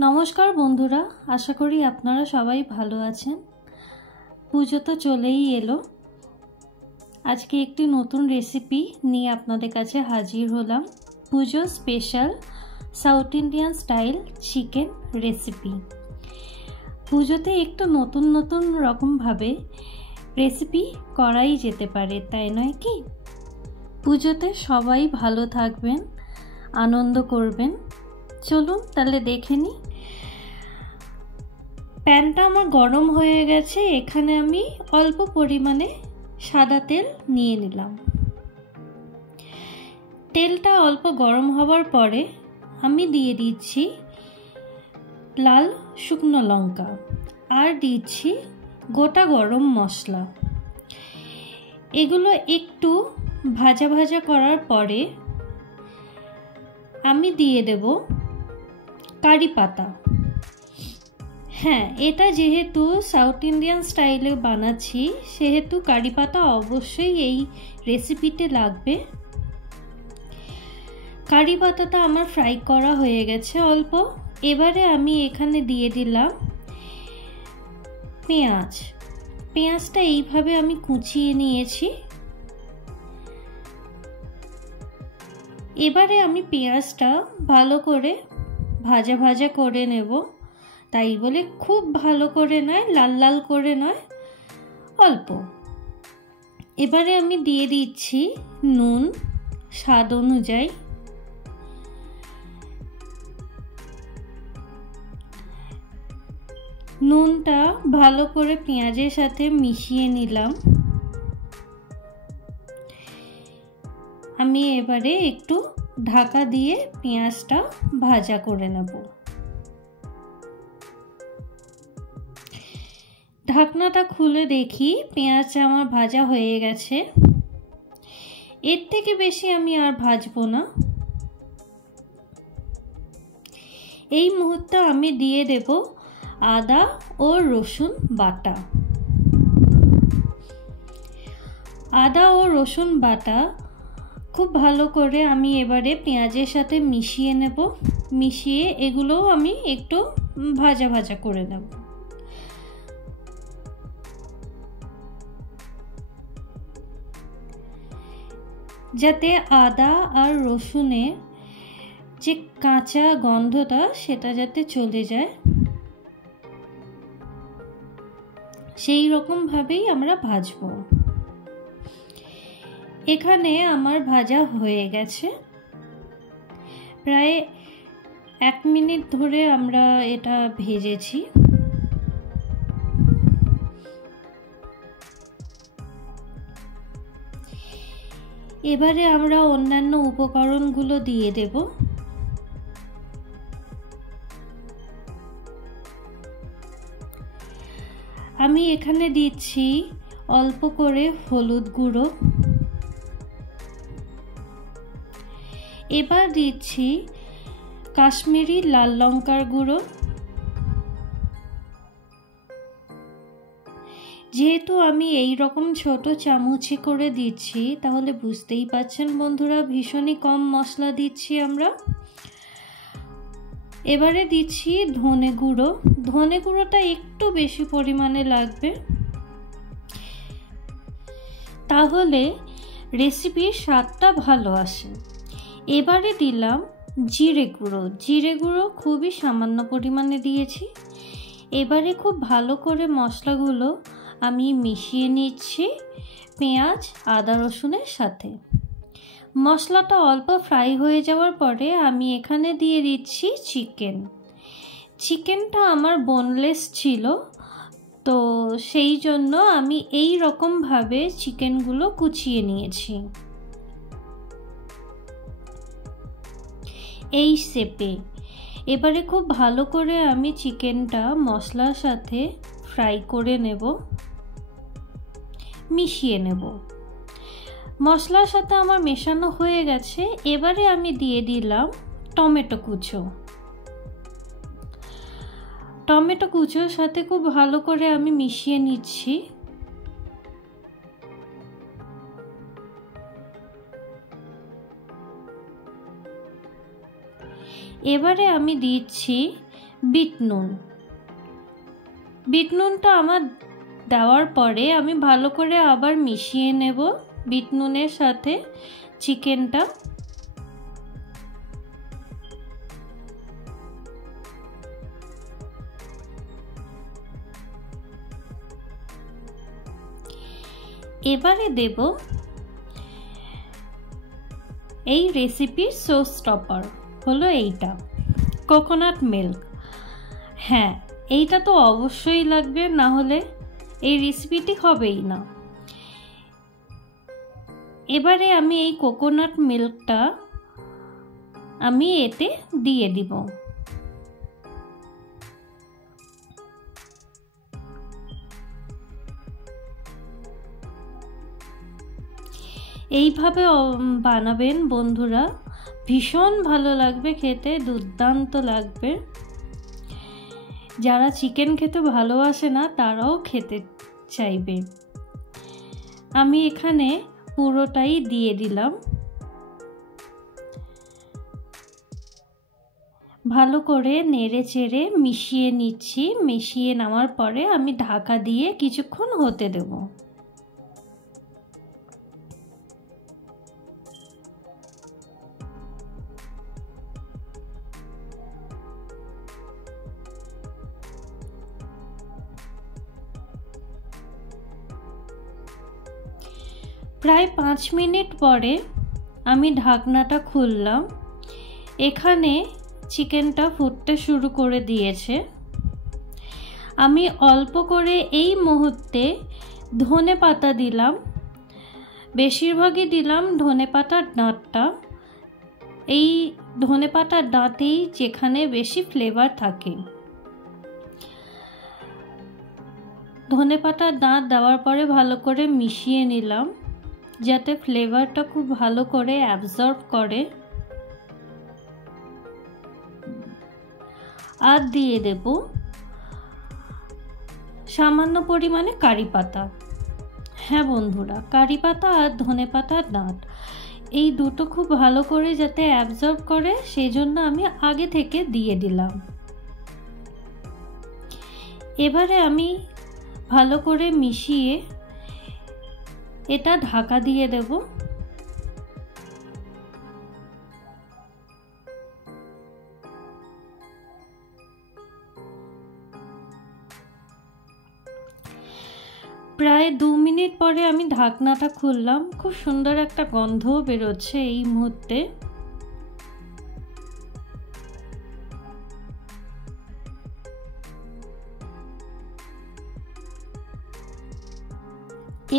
नमस्कार बंधुरा आशा करी आपनारा सबाई भालो आछेन। पुजो तो चलेई एलो। आज के एकटी नतून रेसिपि निये आपनादेर काछे हाजिर हलाम। पुजो special south Indian style chicken recipe. पुजोते एकटु नतून नतून रकम भावे रेसिपि कराई जेते पारे, ताई नय कि? पुजोते सबाई भालो थाकबेन, आनंद करबेन। चलुन ताहले देखे नि। पैनटा आमार गरम हये गेछे, एखाने आमी अल्प परिमाणे सादा तेल निये निलाम। तेलटा अल्प गरम हवार परे आमी दिये दिচ্ছি लाल शुकनो लंका और दिচ্ছি गोटा गरम मशला। एगुलो एकटू भाजा भाजा करार परे आमी दिये देब कारि पाता। हाँ, एटा जेहेतु साउथ इंडियान स्टाइले बानाচ্ছি सेहेतु कारि पाता अवश्यई एई रेसिपिते लागबे। कारि पाताटा आमार फ्राई करा हये गेछे अल्प। एबारे आमी एखाने दिये दिलाम पेঁয়াজ। पेঁয়াজটা এইভাবে আমি কুচিয়ে নিয়েছি। এবারে আমি পেঁয়াজটা ভালো করে ভাজা ভাজা করে নেব। তাই বলে খুব ভালো করে নয়, লাল লাল করে নয়, অল্প। এবারে আমি দিয়ে দিচ্ছি নুন স্বাদ অনুযায়ী। নুনটা ভালো করে পেঁয়াজের সাথে মিশিয়ে নিলাম। আমি এবারে একটু ঢাকা দিয়ে পেঁয়াজটা ভাজা করে নেব। ঢাকনাটা খুলে দেখি পেঁয়াজটা আমার ভাজা হয়ে গেছে। এর থেকে বেশি আমি আর ভাজবো না। এই মুহূর্তে আমি দিয়ে দেব আদা ও রসুন বাটা। আদা ও রসুন বাটা খুব ভালো করে আমি এবারে পেঁয়াজের সাথে মিশিয়ে নেব। মিশিয়ে এগুলোও আমি একটু ভাজা ভাজা করে নেব। যাতে আদা আর রসুনের যে কাঁচা গন্ধটা সেটা যাতে চলে যায়, সেই রকম ভাবেই আমরা ভাজবো। এখানে আমার ভাজা হয়ে গেছে। প্রায় 1 মিনিট ধরে আমরা এটা ভেজেছি। এবারে আমরা অন্যান্য উপকরণগুলো দিয়ে দেব। আমি এখানে দিচ্ছি অল্প করে হলুদ গুঁড়ো। এবার দিচ্ছি কাশ্মীরি লাল লঙ্কার গুঁড়ো। যেহেতু আমি এই রকম ছোট চামচে করে দিচ্ছি তাহলে বুঝতেই পাচ্ছেন বন্ধুরা ভীষণই কম মশলা দিচ্ছি আমরা। এবারে দিচ্ছি ধনে গুঁড়ো। ধনে গুঁড়োটা একটু বেশি পরিমাণে লাগবে, তাহলে রেসিপির স্বাদটা ভালো আসে। এবারে দিলাম জিরে গুঁড়ো। জিরে গুঁড়ো খুবই সামান্য পরিমাণে দিয়েছি। এবারে খুব ভালো করে মশলাগুলো আমি মিশিয়ে নিচ্ছি পেঁয়াজ আদা রসুনের সাথে। মশলাটা অল্প ফ্রাই হয়ে যাওয়ার পরে আমি এখানে দিয়ে দিচ্ছি চিকেন। চিকেনটা আমার বোনলেস ছিল, তো সেই জন্য আমি এই রকমভাবে চিকেনগুলো কুচিয়ে নিয়েছি এই শেপে। এবারে খুব ভালো করে আমি চিকেনটা মশলার সাথে ফ্রাই করে নেব, মিশিয়ে নেব। মশলার সাথে আমার মেশানো হয়ে গেছে। এবারে আমি দিয়ে দিলাম টমেটো কুচো। টমেটো কুচোর সাথে খুব ভালো করে আমি মিশিয়ে নিচ্ছি। এবারে আমি দিচ্ছি বিট নুন। বিট নুনটা আমার দেওয়ার পরে আমি ভালো করে আবার মিশিয়ে নেব বিট নুনের সাথে চিকেনটা। এবারে দেব এই রেসিপির সোস স্টপার, হলো এইটা কোকোনাট মিল্ক। হ্যাঁ, এইটা তো অবশ্যই লাগবে, না হলে এই রেসিপিটি হবেই না। এবারে আমি এই কোকোনাট মিল্কটা আমি এতে দিয়ে দিব। এইভাবে বানাবেন বন্ধুরা, ভীষণ ভালো লাগবে খেতে, দুর্দান্ত লাগবে। যারা চিকেন খেতে ভালোবাসে না তারাও খেতে চাইবে। আমি এখানে পুরোটাই দিয়ে দিলাম। ভালো করে নেড়ে চেড়ে মিশিয়ে নিচ্ছি। মিশিয়ে নেওয়ার পরে আমি ঢাকা দিয়ে কিছুক্ষণ হতে দেব। প্রায় 5 মিনিট পরে আমি ঢাকনাটা খুললাম। এখানে চিকেনটা ফুটতে শুরু করে দিয়েছে। আমি অল্প করে এই মুহূর্তে ধনেপাতা দিলাম, বেশিরভাগই দিলাম ধনেপাতার ডাঁটটা। এই ধনেপাতার ডাঁটেই যেখানে বেশি ফ্লেভার থাকে। ধনেপাতার ডাঁট দেওয়ার পরে ভালো করে মিশিয়ে নিলাম যাতে ফ্লেভারটা খুব ভালো করে অ্যাবজর্ব করে। আর দিয়ে দেব সামান্য পরিমাণে কারি পাতা। হ্যাঁ বন্ধুরা, কারি পাতা আর ধনেপাতার ডাঁট এই দুটো খুব ভালো করে যাতে অ্যাবজর্ব করে সেই জন্য আমি আগে থেকে দিয়ে দিলাম। এবারে আমি ভালো করে মিশিয়ে এটা ঢাকা দিয়ে দেব। প্রায় 2 মিনিট পরে আমি ঢাকনাটা খুললাম। খুব সুন্দর একটা গন্ধও বেরোচ্ছে এই মুহূর্তে।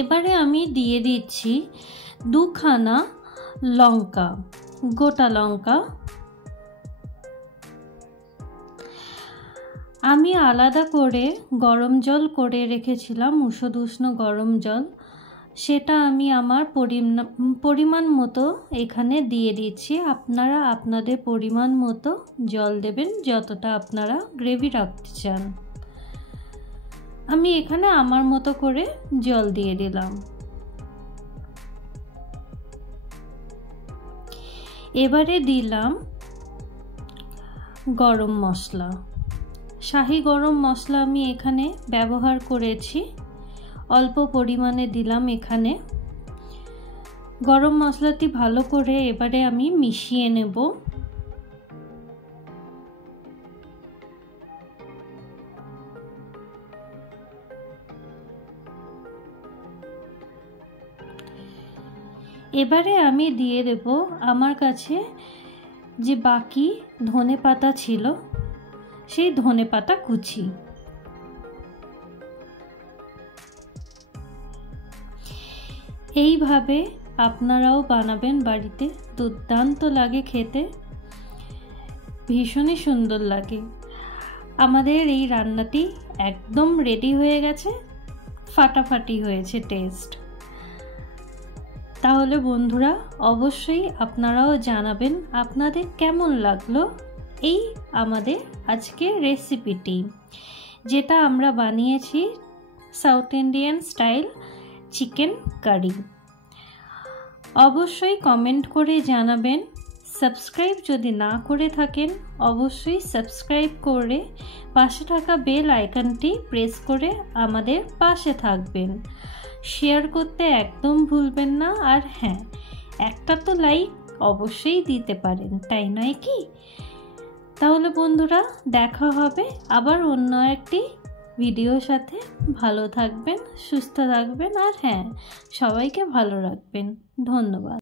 এবারে আমি দিয়ে দিচ্ছি 2 খানা লঙ্কা, গোটা লঙ্কা। আমি আলাদা করে গরম জল করে রেখেছিলাম, উষ্ণ গরম জল, সেটা আমি আমার পরিমাণ মতো এখানে দিয়ে দিচ্ছি। আপনারা আপনাদের পরিমাণ মতো জল দেবেন যতটা আপনারা গ্রেভি রাখতে চান। আমি এখানে আমার মতো করে জল দিয়ে দিলাম। এবারে দিলাম গরম মশলা। শাহি গরম মশলা আমি এখানে ব্যবহার করেছি, অল্প পরিমাণে দিলাম এখানে। গরম মশলাটি ভালো করে এবারে আমি মিশিয়ে নেব। এবারে আমি দিয়ে দেব আমার কাছে যে বাকি ধনেপাতা ছিল সেই ধনেপাতা কুচি। এইভাবে আপনারাও বানাবেন বাড়িতে, দুর্দান্ত লাগে খেতে, ভীষণই সুন্দর লাগে। আমাদের এই রান্নাটি একদম রেডি হয়ে গেছে, ফাটাফাটি হয়েছে টেস্ট। তাহলে বন্ধুরা অবশ্যই আপনারাও জানাবেন আপনাদের কেমন লাগলো এই আমাদের আজকের রেসিপিটি, যেটা আমরা বানিয়েছি South Indian style chicken curry. অবশ্যই কমেন্ট করে জানাবেন, সাবস্ক্রাইব যদি না করে থাকেন অবশ্যই সাবস্ক্রাইব করে পাশে থাকা বেল আইকনটি প্রেস করে আমাদের পাশে থাকবেন। শেয়ার করতে একদম ভুলবেন না। আর হ্যাঁ, একটা তো লাইক অবশ্যই দিতে পারেন, তাই নয় কি? তাহলে বন্ধুরা, দেখা হবে আবার অন্য একটি ভিডিওর সাথে। ভালো থাকবেন, সুস্থ থাকবেন, আর হ্যাঁ, সবাইকে ভালো রাখবেন। ধন্যবাদ।